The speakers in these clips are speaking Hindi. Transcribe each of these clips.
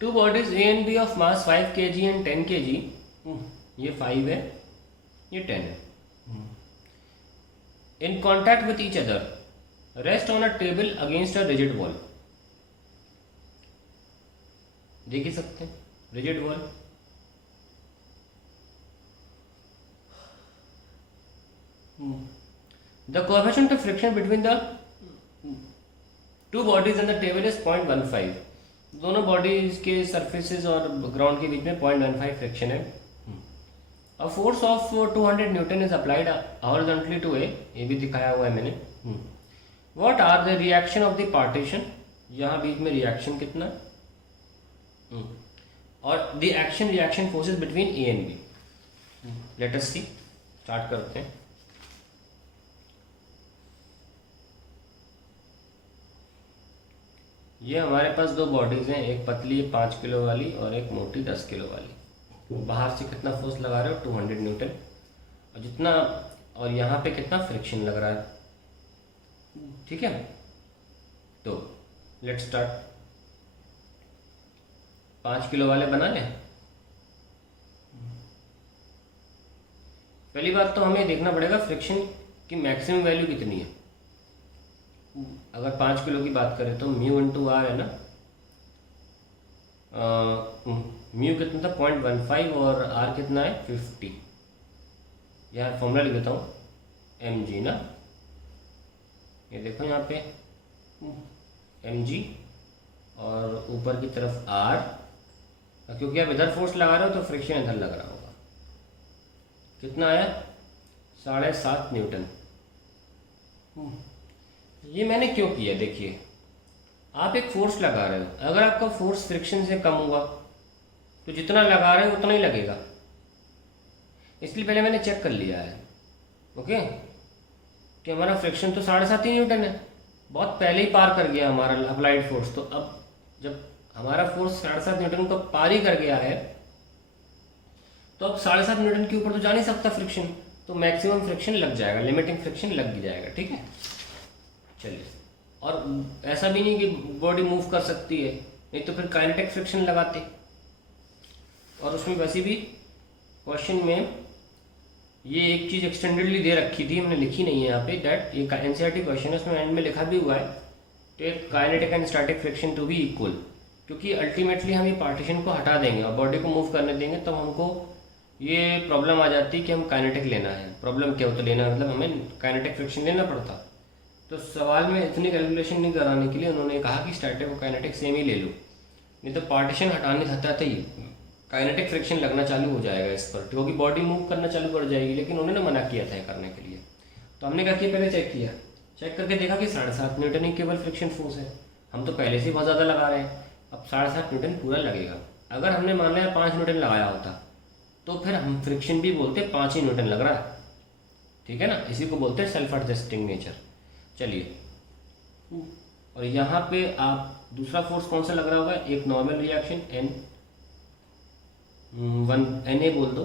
To bodies A and B of mass 5 kg and 10 kg, ये 5 है, ये 10 है, in contact with each other rest on a table against a rigid wall. देख ही सकते हैं rigid wall, the coefficient of friction between the two bodies and the table is 0.15। दोनों बॉडीज के सरफेसेस और ग्राउंड के बीच में 0.15 फ्रिक्शन है। A force of 200 newton is applied horizontally to A, ये भी दिखाया हुआ है मैंने। What are the reaction of the partition, यहाँ बीच में रिएक्शन कितना, और the action reaction forces between A and B. Let us see, start करते हैं। ये हमारे पास दो बॉडीज हैं, एक पतली 5 किलो वाली और एक मोटी 10 किलो वाली। बाहर से कितना फोर्स लगा रहे हो, 200 न्यूटन, और जितना, और यहाँ पे कितना फ्रिक्शन लग रहा है, ठीक है। तो लेट्स स्टार्ट। 5 किलो वाले बना लें। पहली बात तो हमें देखना पड़ेगा फ्रिक्शन की मैक्सिमम वैल्यू कितनी है। अगर 5 किलो की बात करें तो म्यू इंटू आर है ना, म्यू कितना था 0.15 और आर कितना है 50। यार फॉर्मूला लिख देता हूँ, एम जी ना, ये देखो यहाँ पे एम जी और ऊपर की तरफ आर, क्योंकि आप इधर फोर्स लगा रहे हो तो फ्रिक्शन इधर लग रहा होगा। कितना आया 7.5 न्यूटन। ये मैंने क्यों किया, देखिए आप एक फोर्स लगा रहे हो, अगर आपका फोर्स फ्रिक्शन से कम हुआ तो जितना लगा रहे हो उतना ही लगेगा, इसलिए पहले मैंने चेक कर लिया है, ओके, कि हमारा फ्रिक्शन तो 7.5 ही न्यूटन है, बहुत पहले ही पार कर गया हमारा अप्लाइड फोर्स। तो अब जब हमारा फोर्स 7.5 न्यूटन को पार ही कर गया है तो अब 7.5 न्यूटन के ऊपर तो जा नहीं सकता फ्रिक्शन, तो मैक्सिमम फ्रिक्शन लग जाएगा, लिमिटिंग फ्रिक्शन लग ही जाएगा, ठीक है। चलिए, और ऐसा भी नहीं कि बॉडी मूव कर सकती है, नहीं तो फिर काइनेटिक फ्रिक्शन लगाते, और उसमें वैसे भी क्वेश्चन में ये एक चीज़ एक्सटेंडेडली दे रखी थी, हमने लिखी नहीं है यहाँ पे, दैट ये एनसीईआरटी क्वेश्चन है, उसमें एंड में लिखा भी हुआ है take kinetic and static friction to be equal, क्योंकि अल्टीमेटली हम ये पार्टीशन को हटा देंगे और बॉडी को मूव करने देंगे, तब हमको ये प्रॉब्लम आ जाती है कि हम काइनेटिक लेना है। प्रॉब्लम क्या होता है, लेना मतलब हमें काइनेटिक फ्रिक्शन लेना पड़ता। तो सवाल में इतनी कैलकुलेशन नहीं कराने के लिए उन्होंने कहा कि स्टैटिक और काइनेटिक सेम ही ले लो, नहीं तो पार्टीशन हटाने हटाते ही काइनेटिक फ्रिक्शन लगना चालू हो जाएगा इस पर, क्योंकि बॉडी मूव करना चालू कर जाएगी। लेकिन उन्होंने मना किया था करने के लिए, तो हमने क्या किया, पहले चेक किया, चेक करके देखा कि 7.5 न्यूटन ही केवल फ्रिक्शन फोर्स है, हम तो पहले से ही बहुत ज़्यादा लगा रहे हैं, अब 7.5 न्यूटन पूरा लगेगा। अगर हमने मान लिया 5 न्यूटन लगाया होता तो फिर हम फ्रिक्शन भी बोलते 5 ही न्यूटन लग रहा है, ठीक है ना, इसी को बोलते हैं सेल्फ एडजस्टिंग नेचर। चलिए, और यहाँ पे आप दूसरा फोर्स कौन सा लग रहा होगा, एक normal reaction N 1 N A बोल दो,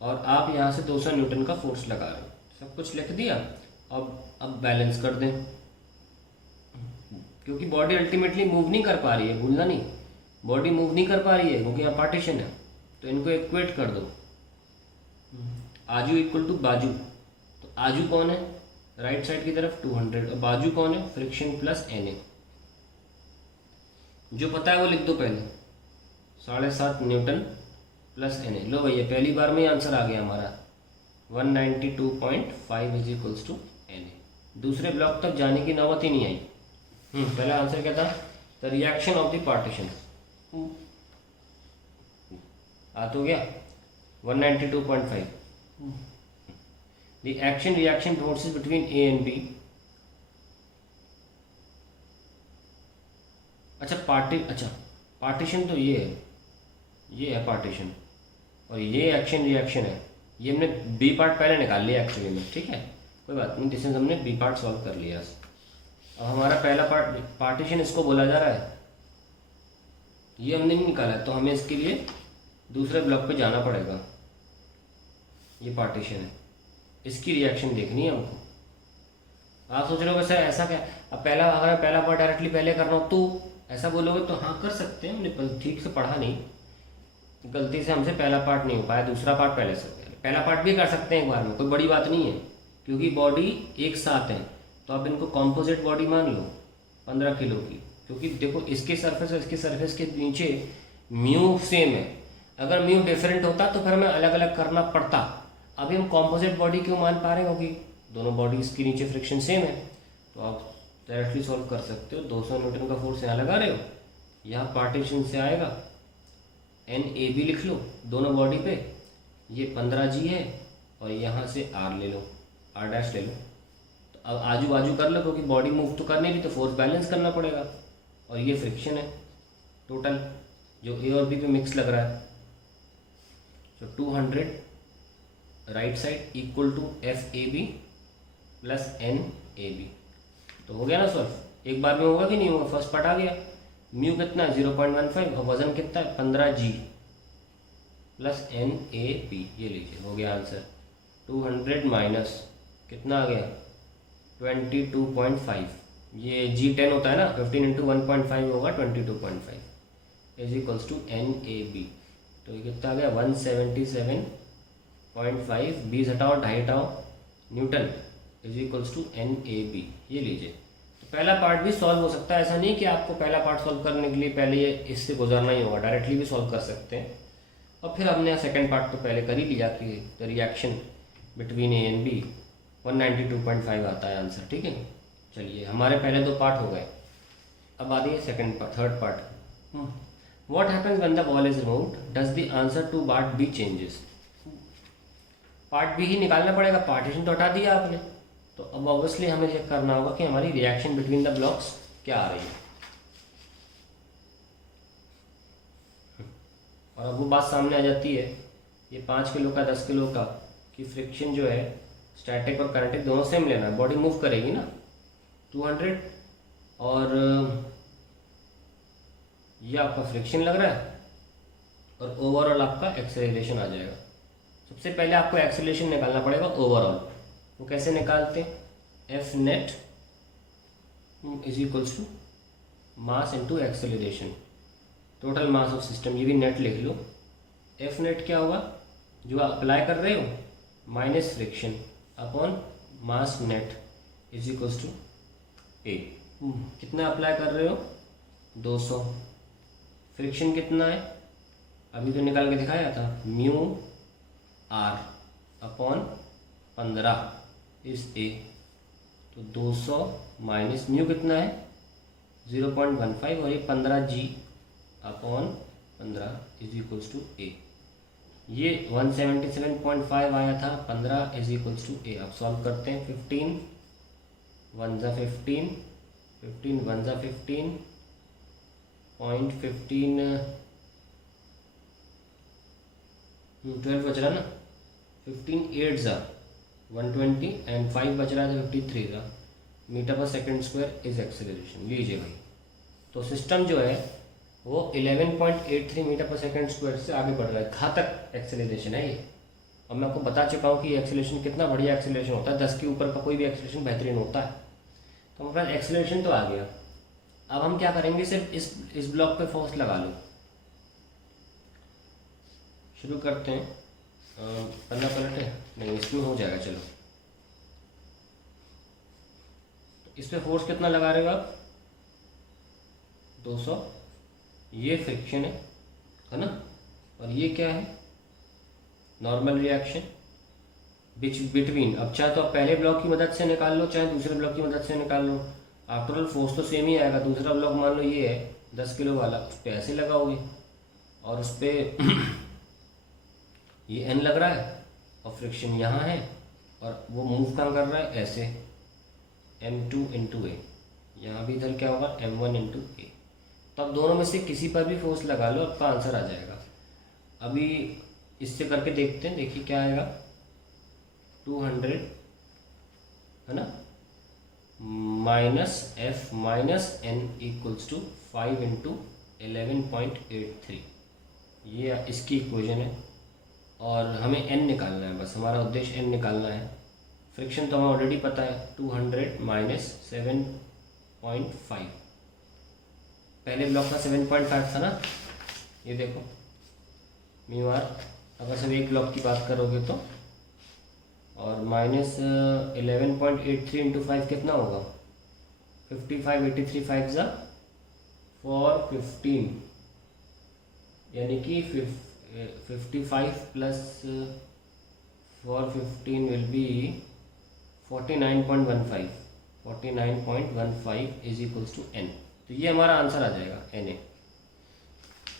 और आप यहाँ से 200 न्यूटन का फोर्स लगा रहे हो, सब कुछ लिख दिया। अब बैलेंस कर दें, क्योंकि बॉडी अल्टीमेटली मूव नहीं कर पा रही है, भूलना नहीं, बॉडी मूव नहीं कर पा रही है क्योंकि यहाँ पार्टीशन है, तो इनको इक्वेट कर दो, आजू इक्वल टू बाजू, तो आजू कौन है राइट साइड की तरफ 200, और बाजू कौन है फ्रिक्शन प्लस एन ए, जो पता है वो लिख दो पहले, 7.5 न्यूटन प्लस एन ए। लो भैया, पहली बार में ही आंसर आ गया हमारा 192.5 is equals to N A. दूसरे ब्लॉक तक जाने की नौबत ही नहीं आई। पहला आंसर क्या था, the reaction of the partition, आ तो गया 192.5, the action reaction forces between A and B. अच्छा पार्टीशन तो ये है पार्टीशन, और ये एक्शन रिएक्शन है, ये हमने बी पार्ट पहले निकाल लिया एक्चुअली में, ठीक है, कोई बात नहीं, डिस्टेंस हमने बी पार्ट सॉल्व कर लिया। अब हमारा पहला पार्टीशन इसको बोला जा रहा है, ये हमने नहीं निकाला, तो हमें इसके लिए दूसरे ब्लॉक पे जाना पड़ेगा। ये पार्टीशन है, इसकी रिएक्शन देखनी है हमको। आप सोच रहे हो सर ऐसा क्या, अब अगर पहला पार्ट डायरेक्टली पहले करना हो ऐसा बोलोगे तो हाँ कर सकते हैं, हमने ठीक से पढ़ा नहीं, गलती से हमसे पहला पार्ट नहीं हो पाया, दूसरा पार्ट पहले से, पहला पार्ट भी कर सकते हैं एक बार में, कोई बड़ी बात नहीं है, क्योंकि बॉडी एक साथ है तो आप इनको कॉम्पोजिट बॉडी मान लो 15 किलो की, क्योंकि देखो इसके सरफेस और इसके सरफेस के नीचे म्यू सेम है, अगर म्यू डिफरेंट होता तो फिर हमें अलग अलग करना पड़ता। अभी हम कॉम्पोजिट बॉडी क्यों मान पा रहे हैं, क्योंकि दोनों बॉडीज के नीचे फ्रिक्शन सेम है, तो आप डायरेक्टली सॉल्व कर सकते हो। 200 न्यूटन का फोर्स यहाँ लगा रहे हो, यहाँ पार्टीशन से आएगा NAB लिख लो दोनों बॉडी पे, ये 15G है और यहाँ से R ले लो, R डैश ले लो। तो अब आजू बाजू कर लो, क्योंकि बॉडी मूव तो करनी थी तो फोर्स बैलेंस करना पड़ेगा, और ये फ्रिक्शन है टोटल जो A और B पे मिक्स लग रहा है। तो 200 right side equal to FAB plus NAB, तो हो गया ना सॉल्व, एक बार में होगा कि नहीं होगा, फर्स्ट पार्ट आ गया। म्यू कितना है 0.15 और वजन कितना है 15G प्लस NAB, ये लीजिए हो गया आंसर। 200 माइनस कितना आ गया 22.5, ये G10 होता है ना, 15 इंटू 1.5 होगा 22.5 इज इक्वल्स टू NAB, तो ये कितना आ गया 177.5, 20 हटाओ 2.5 हटाओ newton is equals to NAB, ये लीजिए। तो पहला पार्ट भी सॉल्व हो सकता है, ऐसा नहीं कि आपको पहला पार्ट सॉल्व करने के लिए पहले ये इससे गुजरना ही होगा, डायरेक्टली भी सॉल्व कर सकते हैं। और फिर हमने सेकंड पार्ट तो पहले कर ही लिया कि the reaction between A and B 192.5 आता है आंसर, ठीक है। चलिए हमारे पहले 2 पार्ट हो गए, अब आ रही है second part, third part. What happens when the ball is removed, does the answer to part B changes. Part B ही निकालना पड़ेगा, पार्टीशन तो हटा दिया आपने, तो अब ऑब्वियसली हमें चेक करना होगा कि हमारी रिएक्शन बिटवीन द ब्लॉक्स क्या आ रही है, और अब वो बात सामने आ जाती है, ये 5 किलो का 10 किलो का कि फ्रिक्शन जो है स्टैटिक और काइनेटिक दोनों सेम लेना है, बॉडी मूव करेगी ना 200, और ये आपका फ्रिक्शन लग रहा है और ओवरऑल आपका एक्सेलरेशन आ जाएगा। सबसे पहले आपको एक्सेलरेशन निकालना पड़ेगा ओवरऑल, वो कैसे निकालते हैं, F net is equals to mass into acceleration, total mass of system, ये भी नेट लिख लो। F नेट क्या होगा, जो आप अप्लाई कर रहे हो minus friction upon mass net is equals to A। कितना अप्लाई कर रहे हो 200, फ्रिक्शन कितना है अभी तो निकाल के दिखाया था, म्यू R अपॉन 15 इस A, तो 200 माइनस म्यू कितना है 0.15 और ये 15G upon 15 is equals to A, ये 177.5 आया था, 15 इज इक्वल्स टू A। अब सॉल्व करते हैं, 15 1 जा 15, 15 1 जा 15, 0.15 12 बच रहा ना, 15 8 जा 120 एंड 5 बच रहा है 53 का मीटर पर सेकंड स्क्वायर इज एक्सेलरेशन। लीजिए भाई, तो सिस्टम जो है वो 11.83 मीटर पर सेकंड स्क्वायर से आगे बढ़ रहा है, घातक एक्सेलरेशन है ये। और मैं आपको बता चुका हूँ कि एक्सेलरेशन कितना बढ़िया एक्सेलरेशन होता है, 10 के ऊपर का कोई भी एक्सेलरेशन बेहतरीन होता है। तो हमारे पास एक्सेलरेशन तो आ गया, अब हम क्या करेंगे, सिर्फ इस ब्लॉक पे फोर्स लगा लो। शुरू करते हैं, पन्ना पलटे नहीं, इसमें हो जाएगा, चलो। तो इस पे फोर्स कितना लगा रहे हो आप 200, ये फ्रिक्शन है ना, और ये क्या है नॉर्मल रिएक्शन बिटवीन। अब चाहे तो आप पहले ब्लॉक की मदद से निकाल लो, चाहे दूसरे ब्लॉक की मदद से निकाल लो, आफ्टर ऑल फोर्स तो सेम ही आएगा। दूसरा ब्लॉक मान लो ये है 10 किलो वाला, उस पर ऐसे लगाओगे और उस पर ये N लग रहा है और फ्रिक्शन यहाँ है और वो मूव कहाँ कर रहा है ऐसे, M2 इंटू A, यहाँ भी इधर क्या होगा M1 इंटू A। तो अब दोनों में से किसी पर भी फोर्स लगा लो, आपका आंसर आ जाएगा। अभी इससे करके देखते हैं, देखिए क्या आएगा, 200 है ना, minus F minus N equals to 5 into 11.83, ये इसकी इक्वेशन है। और हमें N निकालना है, बस हमारा उद्देश्य N निकालना है। फ्रिक्शन तो हमें ऑलरेडी पता है, 200 माइनस 7.5 पहले ब्लॉक का 7.5 था ना, ये देखो म्यू आर, अगर सिर्फ एक ब्लॉक की बात करोगे तो, और माइनस 11.83 इंटू 5 कितना होगा 55, 83 5 ज़ा 415, यानी कि 55 plus 415 will be 49.15, 49.15 is equals to N. तो ये हमारा आंसर आ जाएगा एन ए।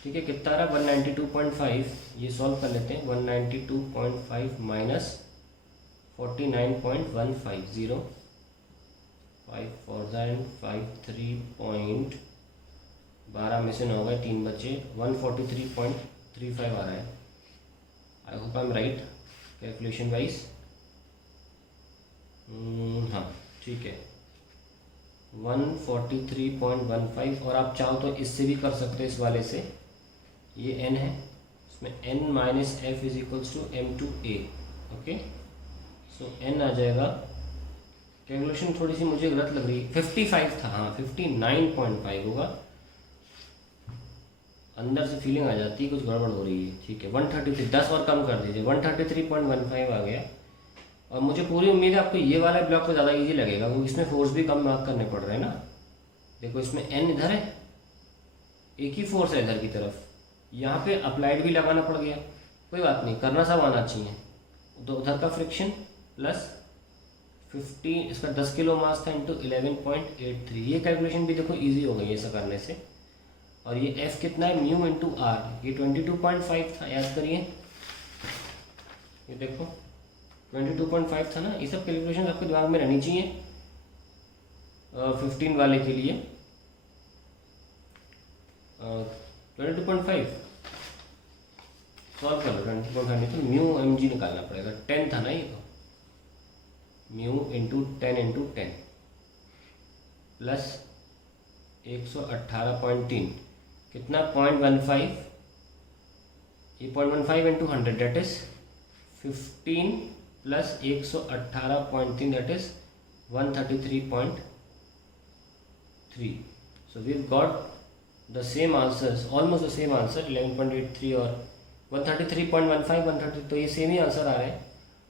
ठीक है, कितना रहा 192.5, ये सॉल्व कर लेते हैं। 192.5 माइनस 49.15, 0 5 4 5 3.12 में से 9 गए, 3 बचे, 143.35 आ रहा है। I hope I am right calculation wise. हाँ ठीक है, 143.15। और आप चाहो तो इससे भी कर सकते हो, इस वाले से। ये n है, इसमें n minus F is equals to m2a। Okay, so n आ जाएगा, कैलकुलेशन थोड़ी सी मुझे गलत लग रही है, 55 था, हाँ 59.5 होगा। अंदर से फीलिंग आ जाती है कुछ गड़बड़ हो रही है। ठीक है, 133, 10 और कम कर दीजिए, 133.15 आ गया। और मुझे पूरी उम्मीद है आपको ये वाला ब्लॉक तो ज़्यादा इजी लगेगा, क्योंकि इसमें फोर्स भी कम मार्क करने पड़ रहे हैं ना। देखो इसमें n इधर है, एक ही फोर्स है इधर की तरफ, यहाँ पे अप्लाइड भी लगाना पड़ गया। कोई बात नहीं, करना सब आना चाहिए। तो उधर का फ्रिक्शन प्लस 50, इसका 10 किलो मास था इंटू 11.83। ये कैलकुलेशन भी देखो इजी हो गई है ऐसा करने से। और ये f कितना है, म्यू इंटू आर, ये 22.5 था, याद करिए। ये देखो 22.5 था ना। ये सब कैलकुलेशन आपके दिमाग में रहनी चाहिए 15 वाले के लिए। 22.5 सॉल्व कर लो, 22.5 नहीं तो म्यू एम जी निकालना पड़ेगा। 10 था ना ये, तो म्यू इंटू 10 इंटू 10 प्लस 118.3 कितना 0.15, ये 0.15 into 100 that is 15 plus 118.3 that is 133.3। So we got the same answers, almost the same answer, 11.83 और 133.15, 130, तो ये सेम ही आंसर आ रहे हैं।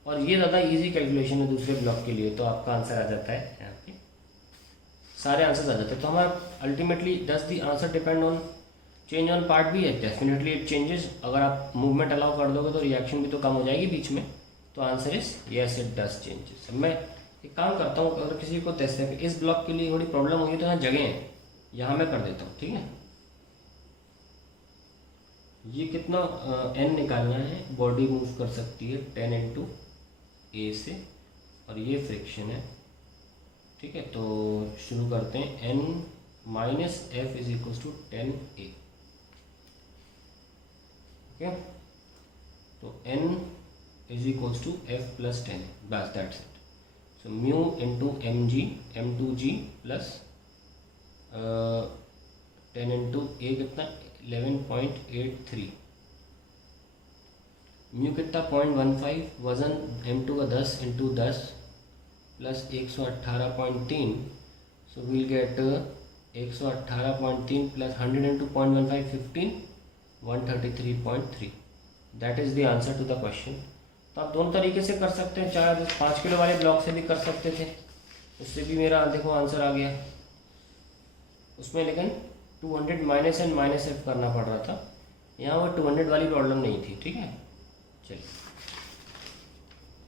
और ये ज़्यादा इजी कैलकुलेशन है दूसरे ब्लॉक के लिए, तो आपका आंसर आ जाता है यहाँ पे, सारे आंसर्स आ जाते हैं। तो हमारा ultimately does the answer depend on change on part भी है, डेफिनेटली इट चेंजेस। अगर आप मूवमेंट अलाउ कर दोगे तो रिएक्शन भी तो कम हो जाएगी बीच में। तो answer is yes, it does changes. मैं एक काम करता हूँ, अगर किसी को इस ब्लॉक के लिए थोड़ी प्रॉब्लम हुई तो यहाँ जगह है, यहाँ मैं कर देता हूँ। ठीक है, ये कितना n निकालना है, बॉडी मूव कर सकती है 10 इंटू ए से, और ये फ्रिक्शन है। ठीक है, तो शुरू करते हैं। n minus F is equals to 10a। Okay, तो n is equals to F plus 10, बस that's it. So mu into M G, m2g plus 10 into A कितना 11.83, म्यू कितना 0.15, वजन m2 का 10 into 10 plus 118.3, so will get 118.3 plus 100 into 0.15 15, 133.3। That is the answer to the question. तो आप दोनों तरीके से कर सकते हैं, चाहे 5 किलो वाले ब्लॉक से भी कर सकते थे, उससे भी मेरा देखो आंसर आ गया उसमें, लेकिन 200 माइनस एन माइनस एफ करना पड़ रहा था, यहाँ वो 200 वाली प्रॉब्लम नहीं थी। ठीक है, चलिए।